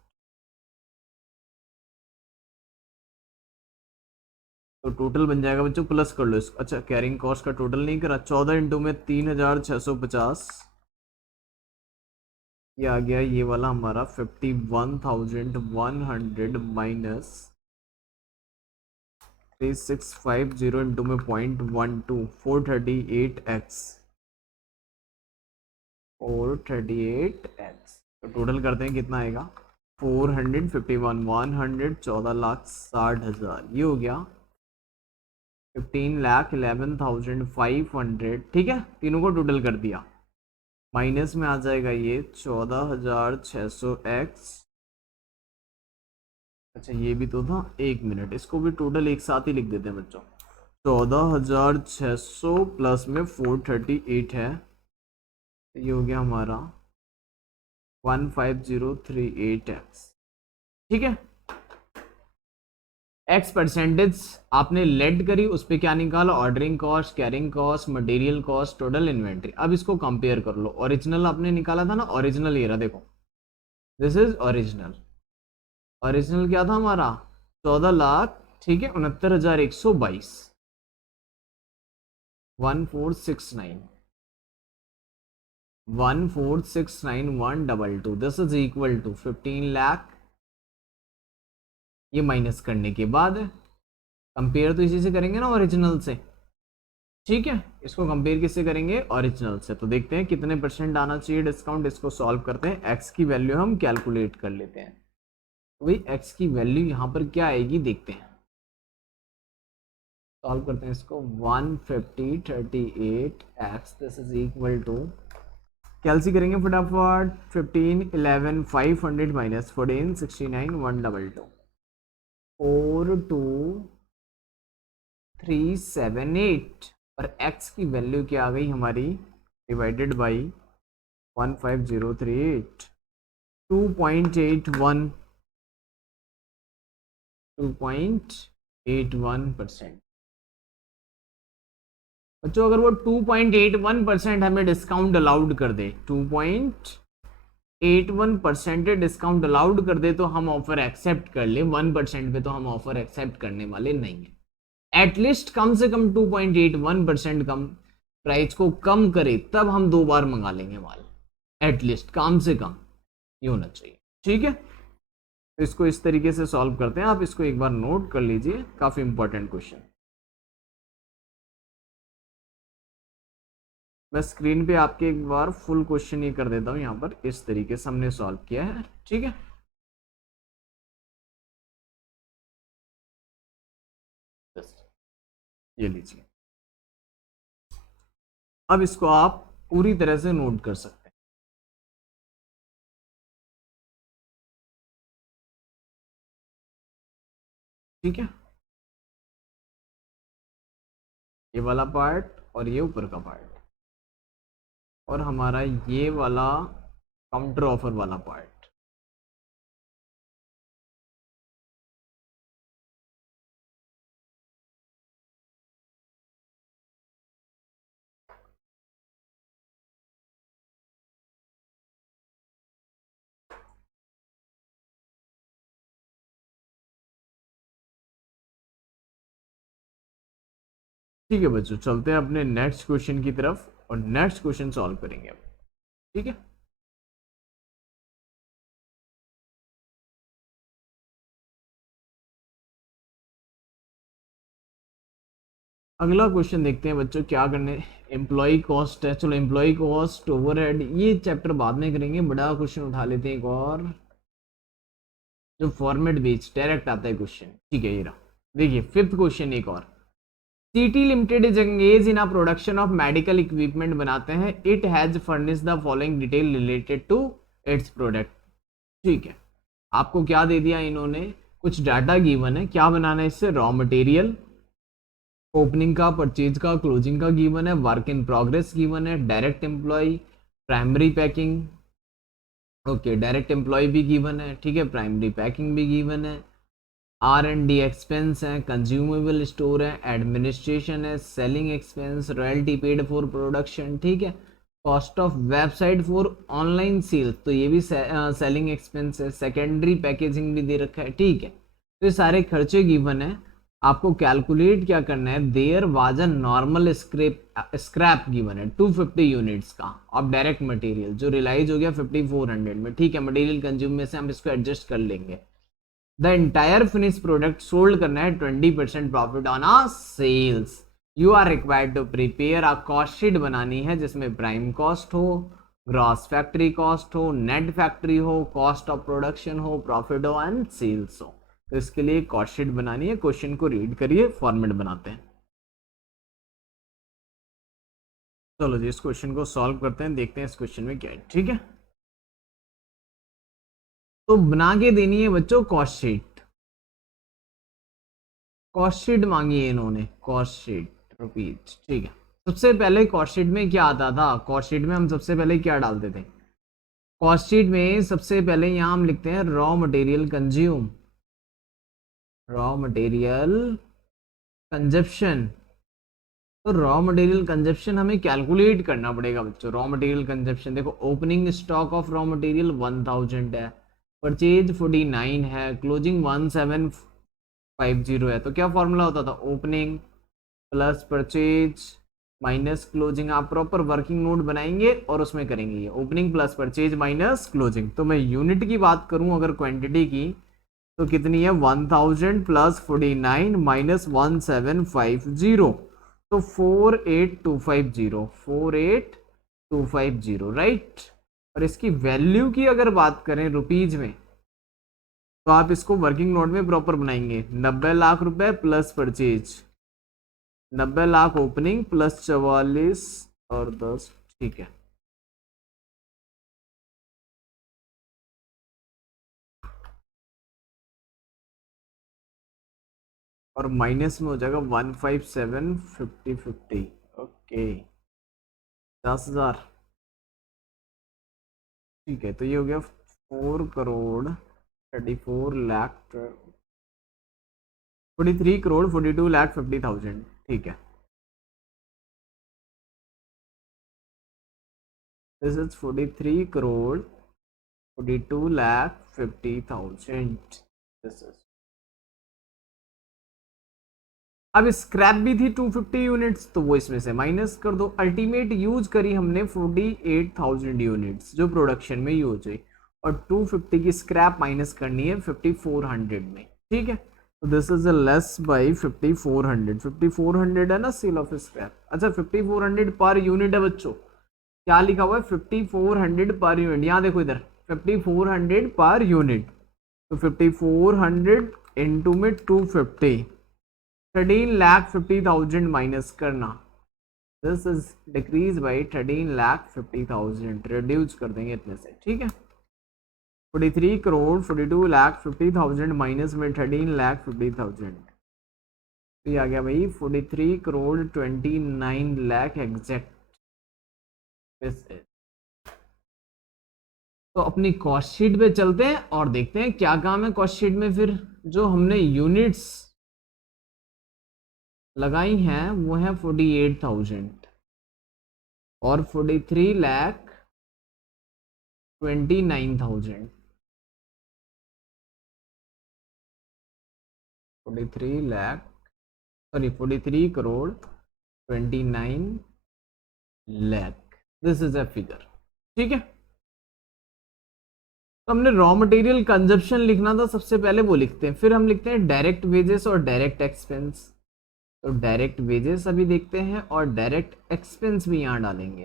तो टोटल बन जाएगा बच्चों, प्लस कर लो इसको, अच्छा कैरिंग कॉस्ट का टोटल नहीं करा, 14 इंटू में 3,650, ये आ गया ये वाला हमारा 51,100 माइनस 3650 इंटू में 0.12, 438x, 438x, तो टोटल करते हैं कितना आएगा 451, 14,60,000, ये हो गया 15,11,500, ठीक है, तीनों को टोटल कर दिया, माइनस में आ जाएगा ये 14,600x, अच्छा ये भी तो था, एक मिनट इसको भी टोटल एक साथ ही लिख देते हैं बच्चों, 14,600 प्लस में 438 है, ये हो गया हमारा 15038x, ठीक है। एक्स परसेंटेज आपने लेट करी, उस पर क्या निकाला, ordering cost, carrying cost, material cost, total inventory. अब इसको कंपेयर कर लो, ओरिजिनल आपने निकाला था ना, ओरिजिनल ये रहा देखो, दिस इज ओरिजिनल, ओरिजिनल क्या था हमारा 14 लाख, ठीक है 69,122, 1469 1469122, this is equal to 15 lakh. ये माइनस करने के बाद कंपेयर तो इसी से करेंगे ना, ओरिजिनल से, ठीक है। इसको कंपेयर किससे करेंगे, ओरिजिनल से। तो देखते हैं कितने परसेंट आना चाहिए डिस्काउंट, इसको सॉल्व करते हैं। एक्स की वैल्यू हम कैलकुलेट कर लेते हैं। तो भाई एक्स की वैल्यू यहाँ पर क्या आएगी देखते हैं, सॉल्व करते हैं इसको। 150 38 X, this is equal to, कैलसी करेंगे फटाफट। 15 11 500 माइनस 14 69 122 42378, और x की वैल्यू क्या आ गई हमारी, डिवाइडेड बाई 15038, 2.81 2.81%। बच्चों अगर वो 2.81% हमें डिस्काउंट अलाउड कर दे, 2.81% डिस्काउंट अलाउड कर दे, तो हम ऑफर एक्सेप्ट कर ले। 1% पे तो हम ऑफर एक्सेप्ट करने वाले नहीं है। एटलीस्ट कम से कम 2.81% कम प्राइस को कम करे, तब हम 2 बार मंगा लेंगे माल। एटलीस्ट कम से कम ये होना चाहिए, ठीक है। तो इसको इस तरीके से सॉल्व करते हैं, आप इसको एक बार नोट कर लीजिए, काफी इंपॉर्टेंट क्वेश्चन। मैं स्क्रीन पे आपके एक बार फुल क्वेश्चन ये कर देता हूं, यहाँ पर इस तरीके से हमने सॉल्व किया है, ठीक है। ये लीजिए, अब इसको आप पूरी तरह से नोट कर सकते हैं, ठीक है। ये वाला पार्ट और ये ऊपर का पार्ट, और हमारा ये वाला काउंटर ऑफर वाला पार्ट। ठीक है बच्चों, चलते हैं अपने नेक्स्ट क्वेश्चन की तरफ, और नेक्स्ट क्वेश्चन सॉल्व करेंगे अब, ठीक है। अगला क्वेश्चन देखते हैं बच्चों, क्या करने, एम्प्लॉय कॉस्ट है। चलो एम्प्लॉय कॉस्ट, ओवरहेड, ये चैप्टर बाद में करेंगे। बड़ा क्वेश्चन उठा लेते हैं एक और, जो फॉर्मेट बेस्ड डायरेक्ट आता है क्वेश्चन, ठीक है। ये रहा, देखिए फिफ्थ क्वेश्चन एक और। CT limited is engage in a production of medical equipment बनाते हैं। It has furnish the following detail related to its product, ठीक है। आपको क्या दे दिया इन्होंने, कुछ डाटा गिवन है, क्या बनाना है इससे, रॉ मटेरियल, ओपनिंग का, परचेज का, क्लोजिंग का गिवन है, वर्क इन प्रोग्रेस गिवन है, direct employ, primary packing, okay, direct employ भी गिवन है, ठीक है, प्राइमरी पैकिंग भी गिवन है, R&D एक्सपेंस है, कंज्यूमेबल स्टोर है, एडमिनिस्ट्रेशन है, selling expense, royalty paid for production, ठीक है, cost of website for online sales, तो ये भी सेलिंग एक्सपेंस है, सेकेंडरी पैकेजिंग भी दे रखा है, ठीक है। तो ये सारे खर्चे गिवन है, आपको कैलकुलेट क्या करना है। There was a normal scrap given है 250 यूनिट्स का ऑफ डायरेक्ट मटेरियल, जो रिलाइज हो गया 5400 में, ठीक है। मटेरियल कंज्यूम में से हम इसको एडजस्ट कर लेंगे। The entire finish product sold करना है 20% profit on a sales. You are required to prepare a cost sheet बनानी है, जिसमें प्राइम कॉस्ट हो, ग्रॉस फैक्ट्री कॉस्ट हो, नेट फैक्ट्री हो, कॉस्ट ऑफ प्रोडक्शन हो, प्रॉफिट हो एंड सेल्स हो। तो इसके लिए कॉस्ट शीट बनानी है। क्वेश्चन को रीड करिए, फॉर्मेट बनाते हैं। चलो जी, इस क्वेश्चन को सॉल्व करते हैं, देखते हैं इस क्वेश्चन में क्या है, ठीक है। तो बना के देनी है बच्चों कॉस्ट शीट। कॉस्ट शीट मांगी है इन्होंने, कॉस्ट शीट रुपीज, ठीक है। सबसे पहले कॉस्ट शीट में क्या आता था, कॉस्ट शीट में हम सबसे पहले क्या डालते थे, कॉस्ट शीट में सबसे पहले यहां हम लिखते हैं raw material consume, raw material consumption. तो रॉ मटेरियल कंजप्शन हमें कैलकुलेट करना पड़ेगा बच्चों। रॉ मटेरियल कंजप्शन देखो, opening stock of raw material 1000 है, परचेज 49 है, क्लोजिंग 1750 है। तो क्या फॉर्मूला होता था, opening plus purchase minus closing, आप प्रॉपर वर्किंग नोट बनाएंगे और उसमें करेंगे ये opening plus purchase minus closing. तो मैं यूनिट की बात करूं अगर क्वांटिटी की तो कितनी है 1000 प्लस 49 माइनस 1750, तो 48250, 48250 राइट। और इसकी वैल्यू की अगर बात करें रुपीज में तो आप इसको वर्किंग नोट में प्रॉपर बनाएंगे 90 लाख रुपए plus purchase, 90 lakh opening plus 44 और 10, ठीक है। और माइनस में हो जाएगा 15750, ओके 10,000, ठीक है। तो ये हो गया 4 करोड़ 34 लाख 43 करोड़ 42 लाख 50,000, ठीक है। This is 43 crore 42 lakh 50,000, this is. अब स्क्रैप भी थी 250 यूनिट्स, तो वो इसमें से माइनस कर दो। अल्टीमेट यूज करी हमने 48,000 यूनिट्स जो प्रोडक्शन में यूज हुई, और 250 की स्क्रैप माइनस करनी है 5400 में, ठीक है। तो दिस इज लेस बाई 5400, 5400 है ना सेल ऑफ स्क्रैप। अच्छा 5400 पर यूनिट है बच्चों, क्या लिखा हुआ है 5400 पर यूनिट, यहाँ देखो इधर 5400 पर यूनिट। तो 5400 इंटू में 250, 13,50,000 माइनस करना, this is decrease by 13,50,000, reduce कर देंगे इतने से, ठीक है। 43 करोड़ 42 लाख 50,000 माइनस में 13,50,000, तो ये आ गया भाई 43 करोड़ 29 लाख एग्जैक्ट। तो अपनी कॉस्ट शीट पे चलते हैं और देखते हैं क्या काम है कॉस्ट शीट में। फिर जो हमने यूनिट्स लगाई हैं वो है 48,000 और 43,29,000, 43 crore 29 lakh, this is a figure, ठीक है। तो हमने रॉ मटेरियल कंजप्शन लिखना था, सबसे पहले वो लिखते हैं, फिर हम लिखते हैं डायरेक्ट वेजेस और डायरेक्ट एक्सपेंस। तो डायरेक्ट वेजेस अभी देखते हैं और डायरेक्ट एक्सपेंस भी यहाँ डालेंगे।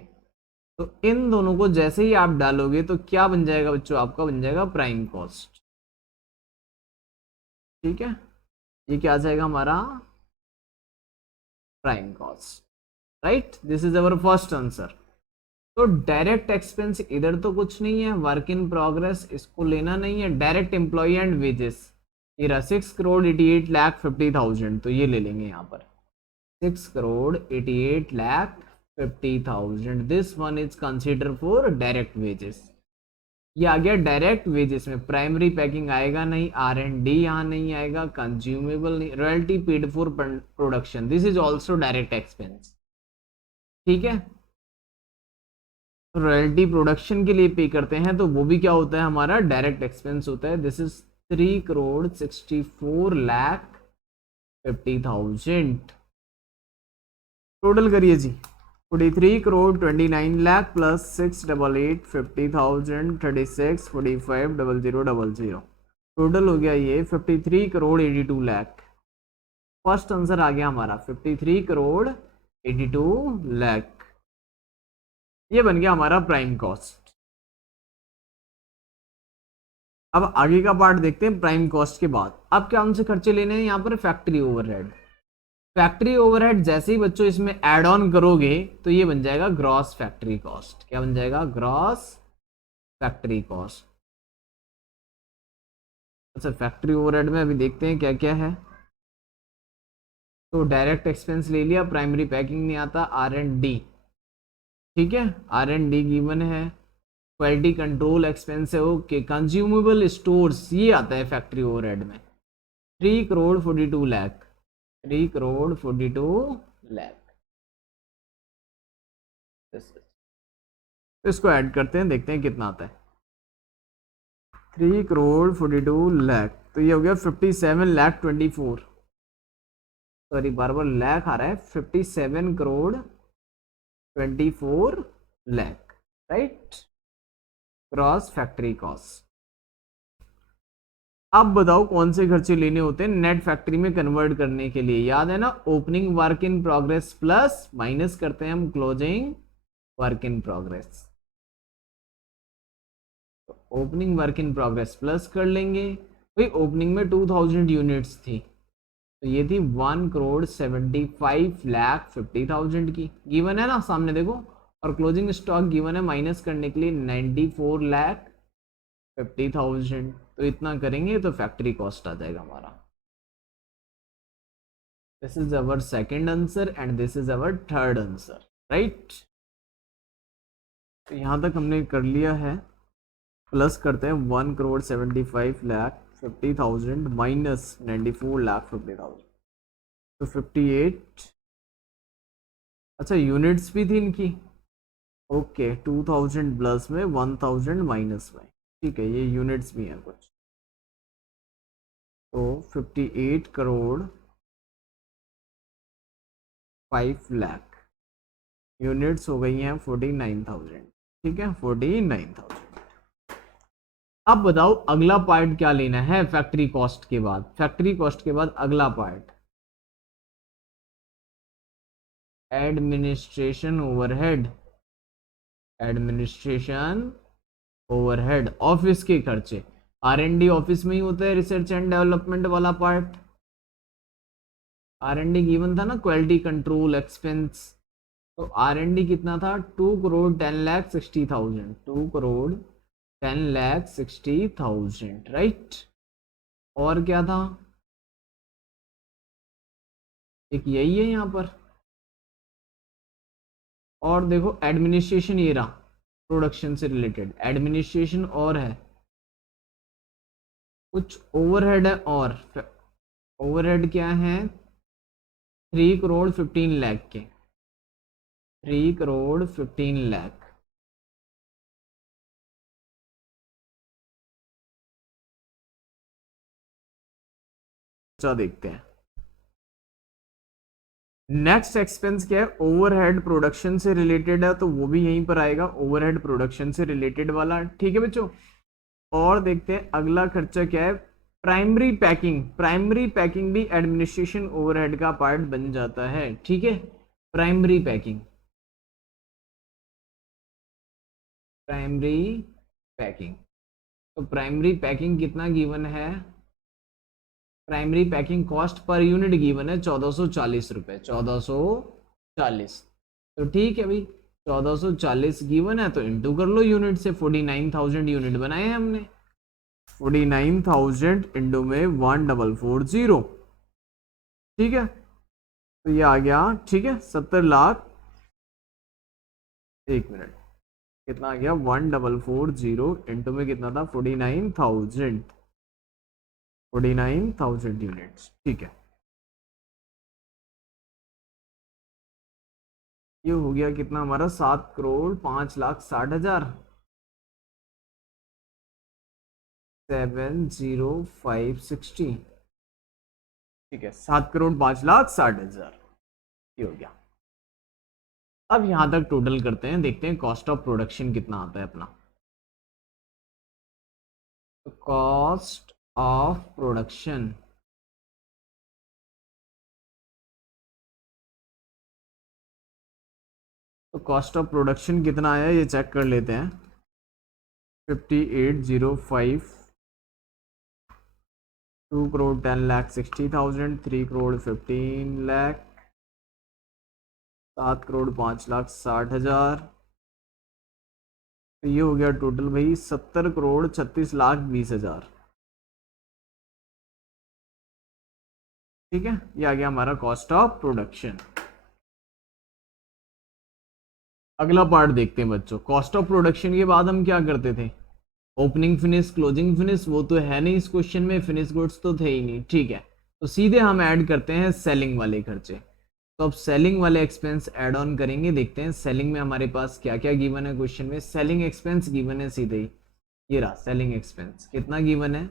तो इन दोनों को जैसे ही आप डालोगे तो क्या बन जाएगा बच्चों, आपका बन जाएगा प्राइम कॉस्ट, ठीक है। ये क्या आ जाएगा हमारा prime cost, right. This is our first answer. तो डायरेक्ट एक्सपेंस इधर तो कुछ नहीं है, वर्क इन प्रोग्रेस, इसको लेना नहीं है। डायरेक्ट एम्प्लॉय एंड वेजेस ये रहा 6 करोड़ 88 लाख 50,000, तो ये ले लेंगे यहाँ पर 6 crore 88 lakh 50,000, this one is consider for direct wages. ये आ गया डायरेक्ट वेजेस में, प्राइमरी पैकिंग आएगा नहीं, R&D यहाँ नहीं आएगा, कंज्यूमेबल नहीं, royalty paid for production, this is also direct expense, ठीक है। रॉयल्टी प्रोडक्शन के लिए पे करते हैं तो वो भी क्या होता है हमारा डायरेक्ट एक्सपेंस होता है। This is 3 crore 64 lakh 50,000, total करिए जी 43 करोड़ 29 लाख प्लस 688 50,000 36 45 0000, टोटल हो गया ये 53 करोड़ 82 लाख। फर्स्ट आंसर आ गया हमारा 53 करोड़ 82 लाख, ये बन गया हमारा प्राइम कॉस्ट। अब आगे का पार्ट देखते हैं प्राइम कॉस्ट के बाद। अब क्या हमसे खर्चे लेने हैं यहाँ पर, फैक्ट्री ओवरहेड। फैक्ट्री ओवरहेड जैसे ही बच्चों इसमें ऐड ऑन करोगे तो ये बन जाएगा ग्रॉस फैक्ट्री कॉस्ट। क्या बन जाएगा, ग्रॉस फैक्ट्री कॉस्ट। अच्छा फैक्ट्री ओवरहेड में अभी देखते हैं क्या क्या है। तो डायरेक्ट एक्सपेंस ले लिया, प्राइमरी पैकिंग नहीं आता, R&D, ठीक है, R&D गिवन है, क्वालिटी कंट्रोल एक्सपेंस है, ओके। कंज्यूमेबल स्टोर्स ये आता है फैक्ट्री ओवरहेड में 3 करोड़ 42 लाख, 3 करोड़ 42 लाख, इसको ऐड करते हैं, देखते हैं कितना आता है। 3 करोड़ 42 लाख, तो ये हो गया 57 लाख 24, सॉरी बार बार लाख आ रहा है, 57 crore 24 lakh, right, cross factory cost. अब बताओ कौन से खर्चे लेने होते हैं नेट फैक्ट्री में कन्वर्ट करने के लिए। याद है ना, opening work in progress plus minus करते हैं हम closing work in progress. Opening work in progress plus कर लेंगे। भाई ओपनिंग में 2000 यूनिट्स थी, तो ये थी 1,75,50,000 की, गिवन है ना सामने देखो। और क्लोजिंग स्टॉक गिवन है माइनस करने के लिए 94,50,000, तो इतना करेंगे तो फैक्ट्री कॉस्ट आ जाएगा हमारा। This is our second answer and this is our third answer, right. तो यहां तक हमने कर लिया है। प्लस करते हैं 1,75,50,000 माइनस 94,50,000, तो 58। अच्छा यूनिट्स भी थी इनकी, ओके 2000 प्लस में 1000 माइनस में, ठीक है, ये यूनिट्स भी हैं कुछ। तो 58 करोड़ 5 लाख यूनिट्स हो गई हैं 49,000, ठीक है 49,000। अब बताओ अगला पार्ट क्या लेना है फैक्ट्री कॉस्ट के बाद। फैक्ट्री कॉस्ट के बाद अगला part administration overhead. Administration overhead office के खर्चे। R&D ऑफिस में ही होता है, रिसर्च एंड डेवलपमेंट वाला पार्ट। R&D गिवन था ना, क्वालिटी कंट्रोल एक्सपेंस। तो R&D कितना था, 2,10,60,000, 2,10,60,000, राइट। और क्या था, एक यही है यहाँ पर। और देखो एडमिनिस्ट्रेशन ये रहा, प्रोडक्शन से रिलेटेड एडमिनिस्ट्रेशन, और है कुछ ओवरहेड है। और ओवरहेड क्या है, 3,15,00,000 के, 3,15,00,000। अच्छा देखते हैं नेक्स्ट एक्सपेंस क्या है, ओवरहेड प्रोडक्शन से रिलेटेड है, तो वो भी यहीं पर आएगा, ओवरहेड प्रोडक्शन से रिलेटेड वाला, ठीक है बच्चों। और देखते हैं अगला खर्चा क्या है, प्राइमरी पैकिंग। प्राइमरी पैकिंग भी एडमिनिस्ट्रेशन ओवरहेड का पार्ट बन जाता है, ठीक है। प्राइमरी पैकिंग, प्राइमरी पैकिंग, तो प्राइमरी पैकिंग कितना गिवन है, primary packing cost per unit given है 1440 रुपए, 1440। तो ठीक है भाई, 1440 गिवन है तो इंटू कर लो यूनिट से। 49,000 यूनिट बनाए हैं हमने, 49,000 इंटू में 1440, ठीक है। तो ये आ गया, ठीक है 70 लाख। एक मिनट, कितना आ गया, 1440 इंटू में कितना था, 49,000, 49,000 यूनिट्स, ठीक है। ये हो गया कितना हमारा, 7,05,60,000, 7,0560, ठीक है, 7,05,60,000, ये हो गया। अब यहां तक टोटल करते हैं, देखते हैं कॉस्ट ऑफ प्रोडक्शन कितना आता है अपना। कॉस्ट ऑफ प्रोडक्शन, तो कॉस्ट ऑफ प्रोडक्शन कितना आया ये चेक कर लेते हैं। 58,05, 2,10,60,000, 3,15,00,000, 7,05,60,000, तो ये हो गया टोटल भाई 70,36,20,000, ठीक है। ये आ गया हमारा कॉस्ट ऑफ प्रोडक्शन। अगला पार्ट देखते हैं बच्चों, कॉस्ट ऑफ प्रोडक्शन के बाद हम क्या करते थे, ओपनिंग फिनिश क्लोजिंग फिनिश, वो तो है नहीं इस क्वेश्चन में, फिनिश गुड्स तो थे ही नहीं, ठीक है। तो सीधे हम ऐड करते हैं सेलिंग वाले खर्चे। तो अब सेलिंग वाले एक्सपेंस ऐड ऑन करेंगे, देखते हैं सेलिंग में हमारे पास क्या क्या गिवन है क्वेश्चन में। सेलिंग एक्सपेंस गिवन है सीधे ही, ये रहा सेलिंग एक्सपेंस, कितना गिवन है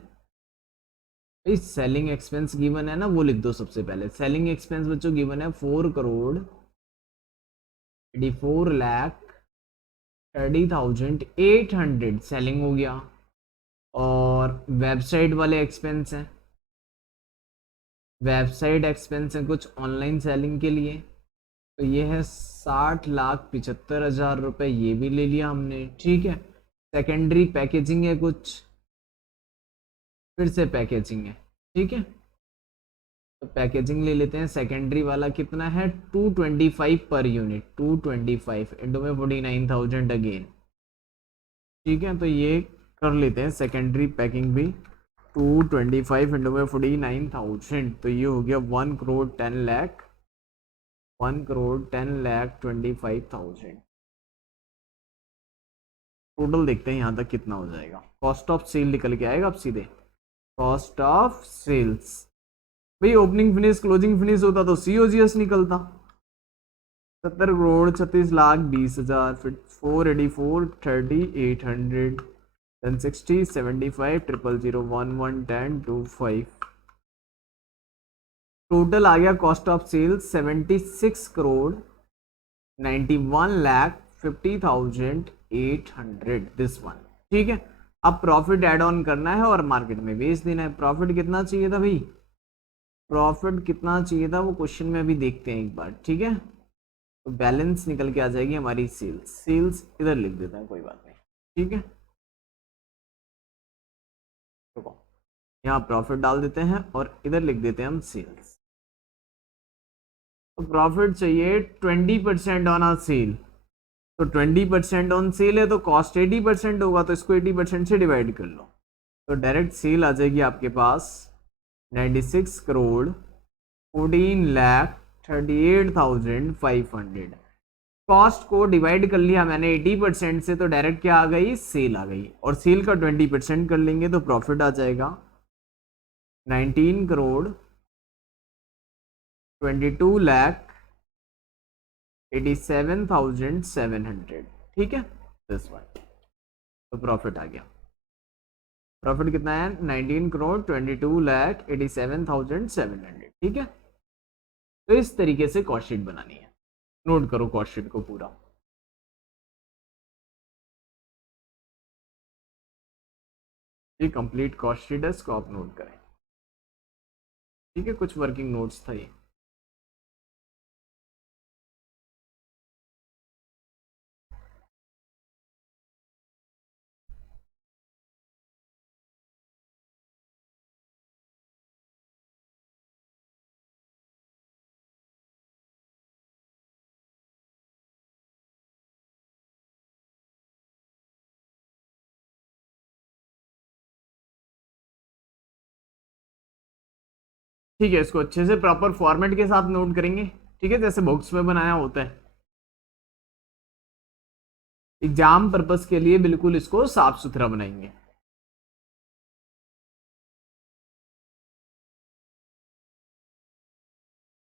भाई, सेलिंग एक्सपेंस गिवन है ना, वो लिख दो सबसे पहले। सेलिंग एक्सपेंस बच्चों गिवन है 4,80,00,000, 84,30,800 सेलिंग हो गया। और वेबसाइट वाले एक्सपेंस हैं, वेबसाइट एक्सपेंस है कुछ ऑनलाइन सेलिंग के लिए, तो ये है 60,75,000 रुपये, ये भी ले लिया हमने, ठीक है। सेकेंडरी पैकेजिंग है कुछ, फिर से पैकेजिंग है, ठीक है। तो पैकेजिंग ले लेते हैं, सेकेंडरी वाला कितना है 225 पर यूनिट, 225 इंटू में 49,000 अगेन, ठीक है। तो ये कर लेते हैं सेकेंडरी पैकिंग भी, 225 इंटू में 49,000, तो ये हो गया 1,10,00,000, 1,10,25,000। टोटल देखते हैं यहाँ तक कितना हो जाएगा। कॉस्ट ऑफ सेल निकल के आएगा अब सीधे, कॉस्ट ऑफ सेल्स, भाई ओपनिंग फिनिश क्लोजिंग फिनिश होता तो COGS निकलता, 70,36,20,000, फिर 484, 30, 800, then 60, 75, 000, 11, 10, 25, टोटल आ गया cost of sales 76,91,50,800, this one, ठीक है। अब प्रॉफिट ऐड ऑन करना है और मार्केट में बेच देना है। प्रॉफिट कितना चाहिए था भाई, प्रॉफिट कितना चाहिए था वो क्वेश्चन में अभी देखते हैं एक बार, ठीक है। तो बैलेंस निकल के आ जाएगी हमारी सेल्स, सेल्स इधर लिख देते हैं, कोई बात नहीं, ठीक है। देखो यहाँ प्रॉफिट डाल देते हैं और इधर लिख देते हैं हम सेल्स। तो प्रॉफिट चाहिए 20% ऑन अ सेल, तो 20% ऑन सेल है तो कॉस्ट 80% होगा, तो इसको 80% से डिवाइड कर लो, तो डायरेक्ट सेल आ जाएगी आपके पास 96,14,38,500। कॉस्ट को डिवाइड कर लिया मैंने 80% से, तो डायरेक्ट क्या आ गई, सेल आ गई, और सेल का 20% कर लेंगे तो प्रॉफिट आ जाएगा 19,22,87,700, ठीक है, दिस वन। तो प्रॉफिट आ गया, प्रॉफिट कितना है 19,22,87,700, ठीक है। तो इस तरीके से कॉस्ट शीट बनानी है, नोट करो कॉस्ट शीट को पूरा। ये कंप्लीट कॉस्ट शीट है, इसको आप नोट करें, ठीक है। कुछ वर्किंग नोट्स था ये। ठीक है, इसको अच्छे से प्रॉपर फॉर्मेट के साथ नोट करेंगे, ठीक है, जैसे बुक्स में बनाया होता है। एग्जाम पर्पस के लिए बिल्कुल इसको साफ सुथरा बनाएंगे।